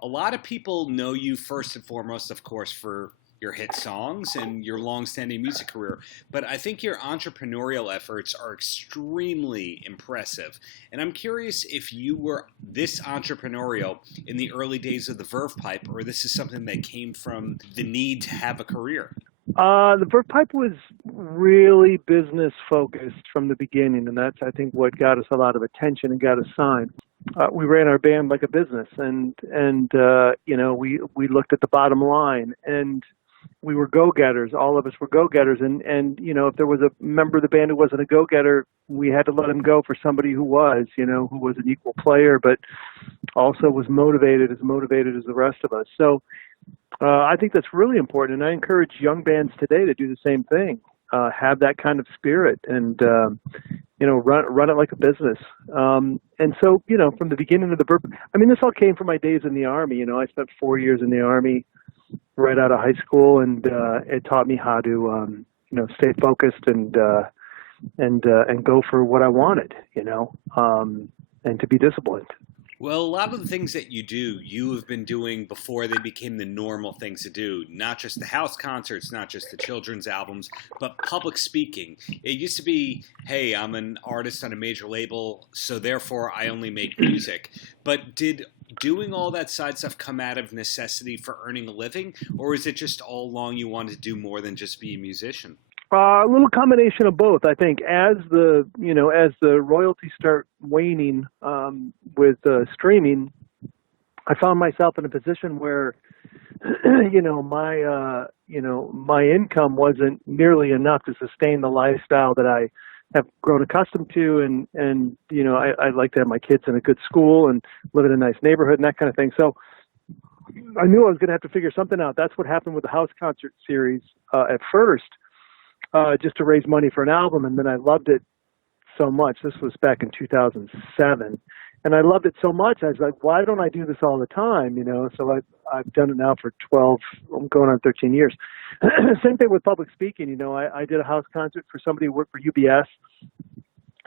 A lot of people know you first and foremost, of course, for your hit songs and your long-standing music career, but I think your entrepreneurial efforts are extremely impressive. And I'm curious if you were this entrepreneurial in the early days of the Verve Pipe, or this is something that came from the need to have a career. The Verve Pipe was really business focused from the beginning, and that's, I think, what got us a lot of attention and got us signed. We ran our band like a business, and we looked at the bottom line, and we were go-getters. All of us were go-getters, and if there was a member of the band who wasn't a go-getter, we had to let him go for somebody who was an equal player, but also was motivated as the rest of us. So I think that's really important, and I encourage young bands today to do the same thing. Have that kind of spirit, and run it like a business. And so, from the beginning of the Verve, this all came from my days in the Army. I spent 4 years in the Army right out of high school, and it taught me how to, stay focused and go for what I wanted, and to be disciplined. Well, a lot of the things that you have been doing before they became the normal things to do, not just the house concerts, not just the children's albums, but public speaking. It used to be, hey, I'm an artist on a major label, so therefore I only make music. But did doing all that side stuff come out of necessity for earning a living, or is it just all along you wanted to do more than just be a musician? A little combination of both, I think. As the royalties start waning with streaming, I found myself in a position where, my income wasn't nearly enough to sustain the lifestyle that I have grown accustomed to, and I'd like to have my kids in a good school and live in a nice neighborhood and that kind of thing. So I knew I was going to have to figure something out. That's what happened with the house concert series at first. Just to raise money for an album, and then I loved it so much. This was back in 2007, and I loved it so much. I was like, why don't I do this all the time? So I've done it now for 12, I'm going on 13 years. Same thing with public speaking. I did a house concert for somebody who worked for UBS,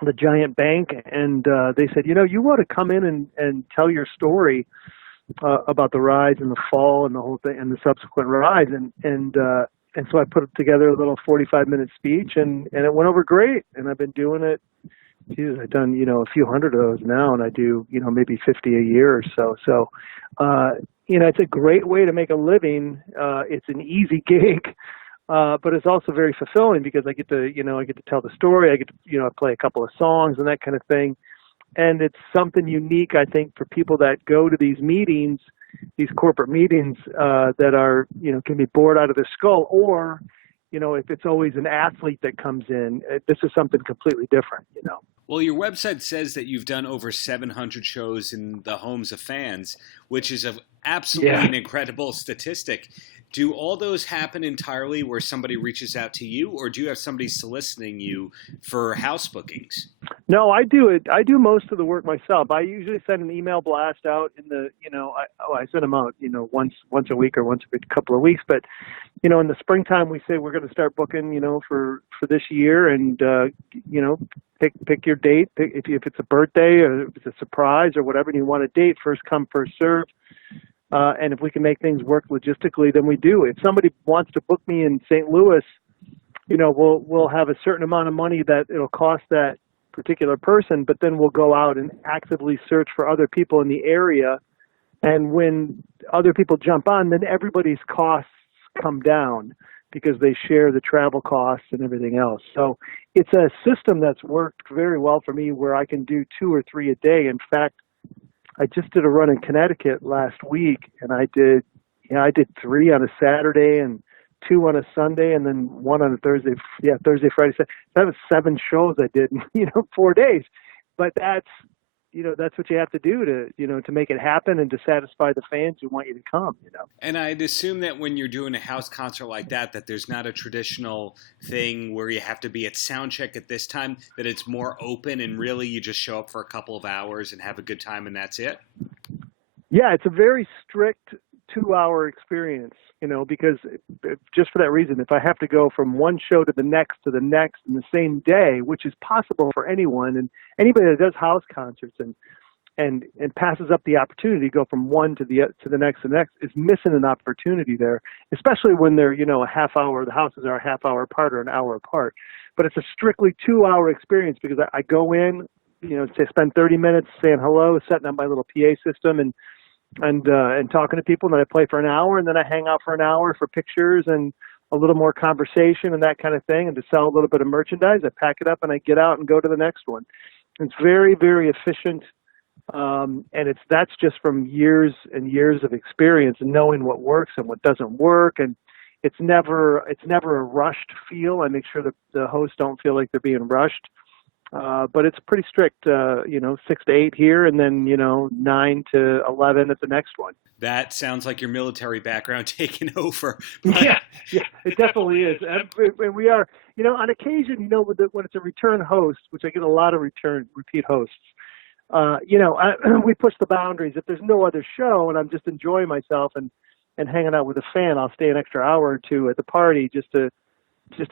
the giant bank, and they said, you ought to come in and tell your story about the rides and the fall and the whole thing and the subsequent rides, and so I put together a little 45-minute speech, and it went over great. And I've been doing it. I've done, a few hundred of those now, and I do, maybe 50 a year or so. So, it's a great way to make a living. It's an easy gig, but it's also very fulfilling because I get to tell the story. I get to, play a couple of songs and that kind of thing. And it's something unique, I think, for people that go to these meetings, these corporate meetings that are, can be bored out of their skull, or, if it's always an athlete that comes in, this is something completely different, Well, your website says that you've done over 700 shows in the homes of fans, which is absolutely an incredible statistic. Do all those happen entirely where somebody reaches out to you, or do you have somebody soliciting you for house bookings? No, I do it. I do most of the work myself. I usually send an email blast out in the, I send them out, once a week or once every couple of weeks. But, in the springtime, we say we're going to start booking, for this year, and, pick your date. If it's a birthday or if it's a surprise or whatever, and you want a date, first come, first serve. And if we can make things work logistically, then we do. If somebody wants to book me in St. Louis, we'll have a certain amount of money that it'll cost that particular person, but then we'll go out and actively search for other people in the area. And when other people jump on, then everybody's costs come down because they share the travel costs and everything else. So it's a system that's worked very well for me where I can do 2 or 3 a day. In fact, I just did a run in Connecticut last week, and I did 3 on a Saturday and 2 on a Sunday, and then 1 on a Thursday. Yeah, Thursday, Friday, Saturday. That was 7 shows I did in 4 days. But that's what you have to do to make it happen and to satisfy the fans who want you to come. And I'd assume that when you're doing a house concert like that there's not a traditional thing where you have to be at sound check at this time, that it's more open and really you just show up for a couple of hours and have a good time and that's it? Yeah, it's a very strict 2-hour experience, because just for that reason, if I have to go from one show to the next in the same day, which is possible for anyone and anybody that does house concerts, and passes up the opportunity to go from one to the next is missing an opportunity there, especially when they're, a half hour, the houses are a half hour apart or an hour apart. But it's a strictly 2-hour experience because I go in, to spend 30 minutes saying hello, setting up my little PA system and talking to people, and then I play for an hour, and then I hang out for an hour for pictures and a little more conversation and that kind of thing, and to sell a little bit of merchandise. I pack it up and I get out and go to the next one. It's very, very efficient. And that's just from years and years of experience and knowing what works and what doesn't work. And it's never a rushed feel. I make sure that the hosts don't feel like they're being rushed. But it's pretty strict, 6 to 8 here, and then, 9 to 11 at the next one. That sounds like your military background taking over. Yeah, it definitely is. And we are, on occasion, when it's a return host, which I get a lot of repeat hosts, we push the boundaries. If there's no other show and I'm just enjoying myself and hanging out with a fan, I'll stay an extra hour or two at the party just to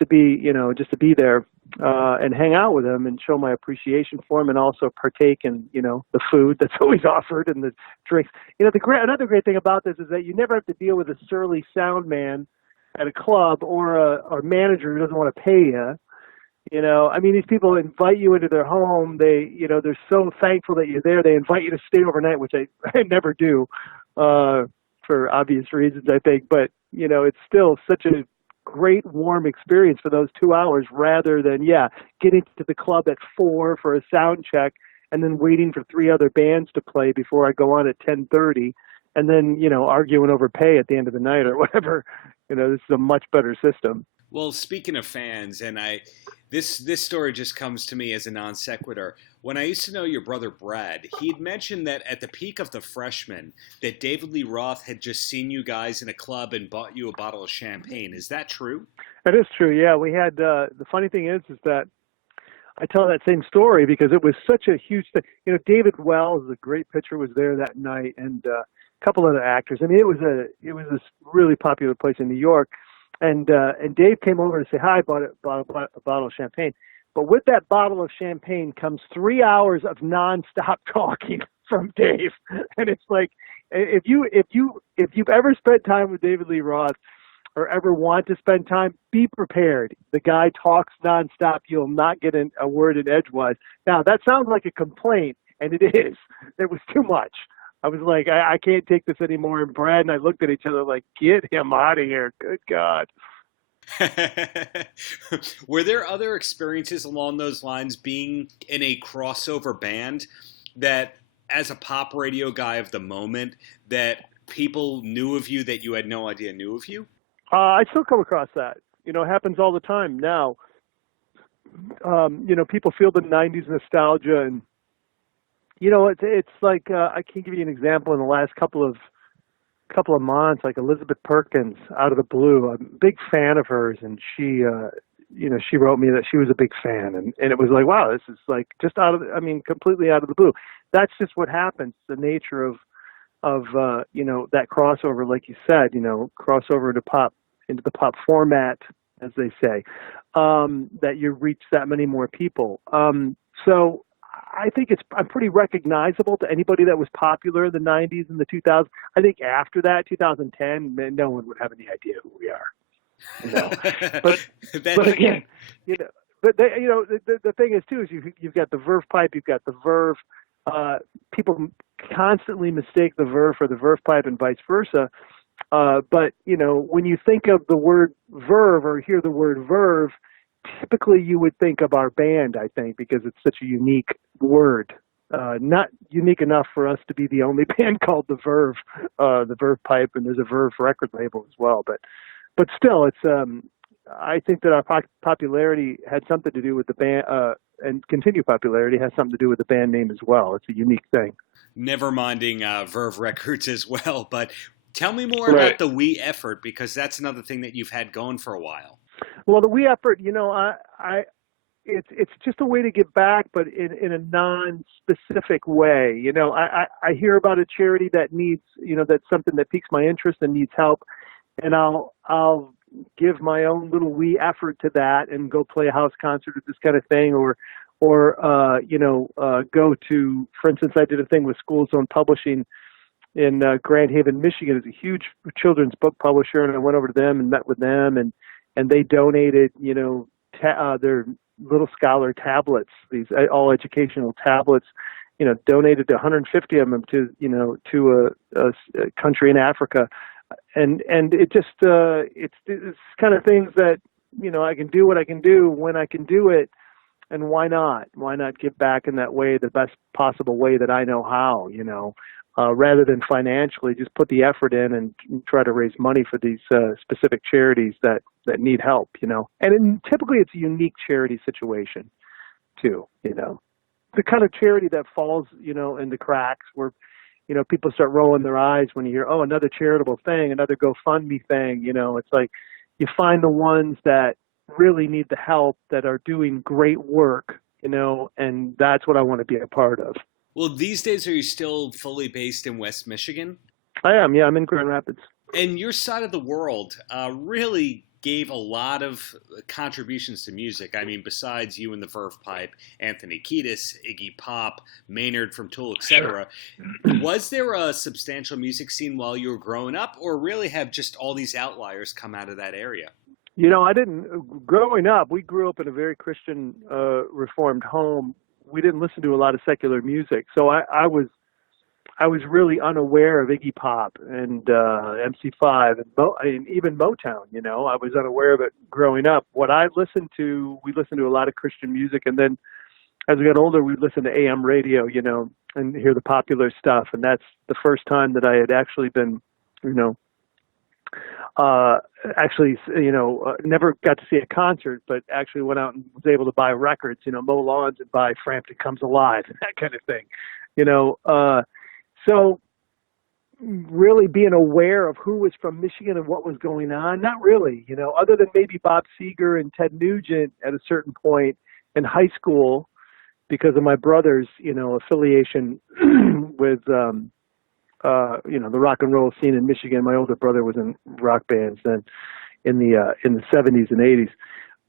be there and hang out with them and show my appreciation for them, and also partake in the food that's always offered and the drinks. Another great thing about this is that you never have to deal with a surly sound man at a club or a manager who doesn't want to pay you. These people invite you into their home. They're so thankful that you're there. They invite you to stay overnight, which I never do, for obvious reasons, I think. But, it's still such a great warm experience for those 2 hours rather than, getting to the club at 4 for a sound check and then waiting for 3 other bands to play before I go on at 10:30 and then, arguing over pay at the end of the night or whatever. This is a much better system. Well, speaking of fans, and this story just comes to me as a non sequitur. When I used to know your brother Brad, he'd mentioned that at the peak of the Freshmen, that David Lee Roth had just seen you guys in a club and bought you a bottle of champagne. Is that true? That is true. Yeah, we had. The funny thing is that I tell that same story because it was such a huge thing. David Wells, the great pitcher, was there that night, and a couple other actors. It was this really popular place in New York. And Dave came over to say hi, bought a bottle of champagne. But with that bottle of champagne comes 3 hours of nonstop talking from Dave. And it's like, if you've ever spent time with David Lee Roth or ever want to spend time, be prepared. The guy talks nonstop. You'll not get a word in edgewise. Now, that sounds like a complaint, and it is. It was too much. I was like, I can't take this anymore. And Brad and I looked at each other like, get him out of here. Good God. Were there other experiences along those lines being in a crossover band that, as a pop radio guy of the moment, that people knew of you that you had no idea knew of you? I still come across that. It happens all the time now. People feel the 90s nostalgia, and it's like I can give you an example in the last couple of months, like Elizabeth Perkins out of the blue. I'm a big fan of hers, and she wrote me that she was a big fan, and it was like, wow, this is like just completely out of the blue. That's just what happens. The nature of that crossover, like you said, crossover into the pop format, as they say, that you reach that many more people. So I think I'm pretty recognizable to anybody that was popular in the 90s and the 2000s. I think after that, 2010, no one would have any idea who we are. But again, the thing is too is you've got the Verve Pipe, you've got the Verve. People constantly mistake the Verve for the Verve Pipe and vice versa. But when you think of the word Verve or hear the word Verve, typically you would think of our band, I think, because it's such a unique word. Not unique enough for us to be the only band called the Verve Pipe, and there's a Verve record label as well. But still, it's I think that our popularity had something to do with the band, and continued popularity has something to do with the band name as well. It's a unique thing. Never minding Verve Records as well, but tell me more about the We effort, because that's another thing that you've had going for a while. Well, the We effort, it's just a way to give back, but in a non-specific way. I hear about a charity that needs, that's something that piques my interest and needs help, and I'll give my own little We effort to that and go play a house concert or this kind of thing, or go to, for instance, I did a thing with School Zone Publishing in Grand Haven, Michigan. It's a huge children's book publisher, and I went over to them and met with them, and they donated, their little scholar tablets, these all educational tablets, donated 150 of them to a country in Africa, and it just it's kind of things that I can do what I can do when I can do it. And why not? Why not give back in that way, the best possible way that I know how, rather than financially, just put the effort in and try to raise money for these specific charities that need help, And typically it's a unique charity situation too, The kind of charity that falls, in the cracks where, people start rolling their eyes when you hear, oh, another charitable thing, another GoFundMe thing, It's like you find the ones that really need the help, that are doing great work, and that's what I want to be a part of. Well, these days, are you still fully based in West Michigan? I am, yeah. I'm in Grand Rapids. And your side of the world really gave a lot of contributions to music. I mean, besides you and the Verve Pipe, Anthony Kiedis, Iggy Pop, Maynard from Tool, etc. Sure. Was there a substantial music scene while you were growing up, or really have just all these outliers come out of that area? I didn't. Growing up, we grew up in a very Christian, Reformed home. We didn't listen to a lot of secular music, so I was really unaware of Iggy Pop and MC5 and even Motown. I was unaware of it growing up. What I listened to, we listened to a lot of Christian music, and then as we got older, we listened to AM radio, and hear the popular stuff. And that's the first time that I had actually been, never got to see a concert, but actually went out and was able to buy records, mow lawns and buy Frampton Comes Alive, that kind of thing, So really being aware of who was from Michigan and what was going on, not really, other than maybe Bob Seger and Ted Nugent at a certain point in high school because of my brother's, affiliation with, the rock and roll scene in Michigan. My older brother was in rock bands then in the 70s and 80s.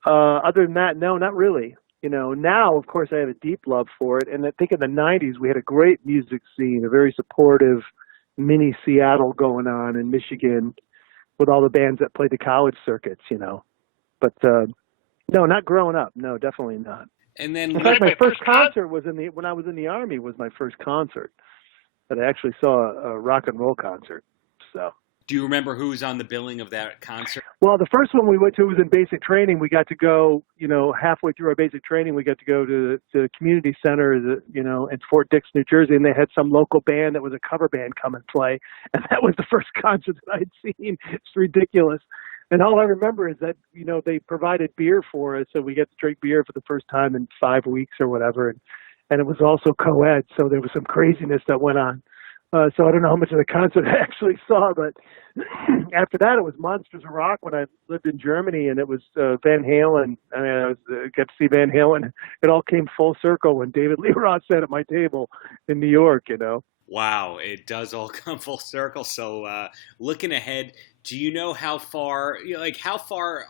Other than that, no, not really. Now, of course, I have a deep love for it. And I think in the 90s, we had a great music scene, a very supportive mini Seattle going on in Michigan with all the bands that played the college circuits, But no, not growing up. No, definitely not. And then, in fact, my first concert was when I was in the Army. Was my first concert that I actually saw a rock and roll concert. So. Do you remember who was on the billing of that concert? Well, the first one we went to was in basic training. We got to go, halfway through our basic training, we got to go to the community center, in Fort Dix, New Jersey, and they had some local band that was a cover band come and play. And that was the first concert that I'd seen. It's ridiculous. And all I remember is that, they provided beer for us. So we got to drink beer for the first time in 5 weeks or whatever. And it was also co-ed. So there was some craziness that went on. So I don't know how much of the concert I actually saw, but after that it was Monsters of Rock when I lived in Germany, and it was Van Halen. I mean, got to see Van Halen. It all came full circle when David Lee Roth sat at my table in New York, Wow, it does all come full circle. So looking ahead, do you know how far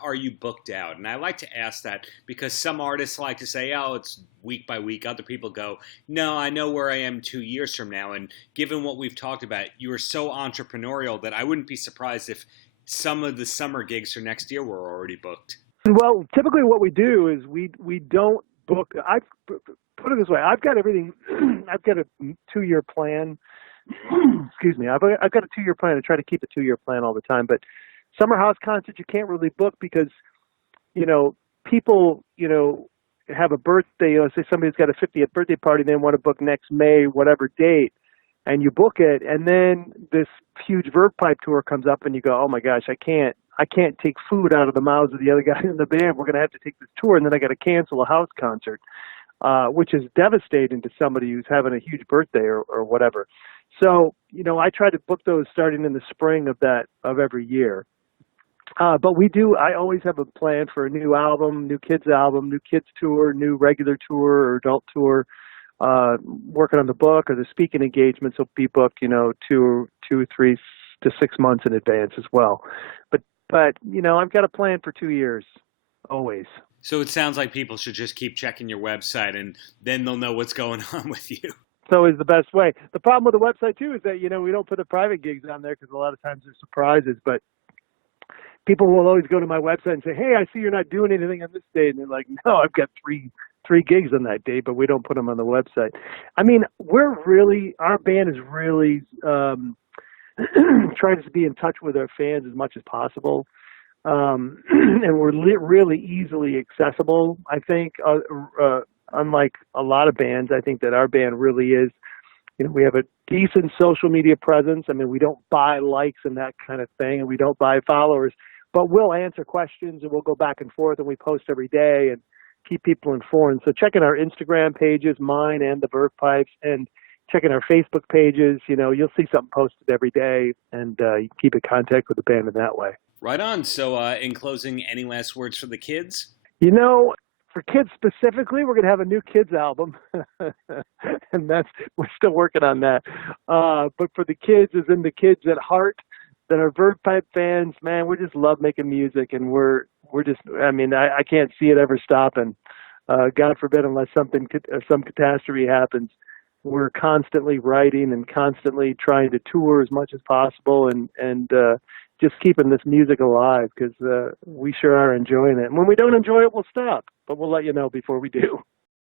are you booked out? And I like to ask that because some artists like to say, oh, it's week by week. Other people go, no, I know where I am 2 years from now. And given what we've talked about, you are so entrepreneurial that I wouldn't be surprised if some of the summer gigs for next year were already booked. Well, typically what we do is we don't book. I put it this way. I've got everything. I've got a 2-year plan. Excuse me. I've got a 2-year plan. I try to keep a 2-year plan all the time. But summer house concerts you can't really book because, people, have a birthday. Say somebody's got a 50th birthday party, they want to book next May, whatever date, and you book it, and then this huge Verve Pipe tour comes up, and you go, oh my gosh, I can't take food out of the mouths of the other guys in the band. We're going to have to take this tour, and then I got to cancel a house concert, which is devastating to somebody who's having a huge birthday or whatever. So, I try to book those starting in the spring of every year. But I always have a plan for a new album, new kids tour, new regular tour or adult tour. Working on the book or the speaking engagements will be booked, 2, 3 to 6 months in advance as well. But I've got a plan for 2 years, always. So it sounds like people should just keep checking your website, and then they'll know what's going on with you. It's always the best way. The problem with the website too is that we don't put the private gigs on there because a lot of times they're surprises. But people will always go to my website and say, "Hey, I see you're not doing anything on this date," and they're like, "No, I've got three gigs on that date, but we don't put them on the website." I mean, our band is really trying to be in touch with our fans as much as possible. And we're really easily accessible. I think, unlike a lot of bands, I think that our band really is. We have a decent social media presence. I mean, we don't buy likes and that kind of thing, and we don't buy followers, but we'll answer questions and we'll go back and forth, and we post every day and keep people informed. So checking our Instagram pages, mine and the Verve Pipes, and checking our Facebook pages, you'll see something posted every day, and you keep in contact with the band in that way. Right on. So in closing, any last words for the kids? For kids specifically, we're going to have a new kids album, and we're still working on that. But for the kids, as in the kids at heart that are Verve Pipe fans, man, we just love making music, and we're just, I can't see it ever stopping. God forbid, unless some catastrophe happens. We're constantly writing and constantly trying to tour as much as possible, and just keeping this music alive, because we sure are enjoying it. And when we don't enjoy it, we'll stop, but we'll let you know before we do.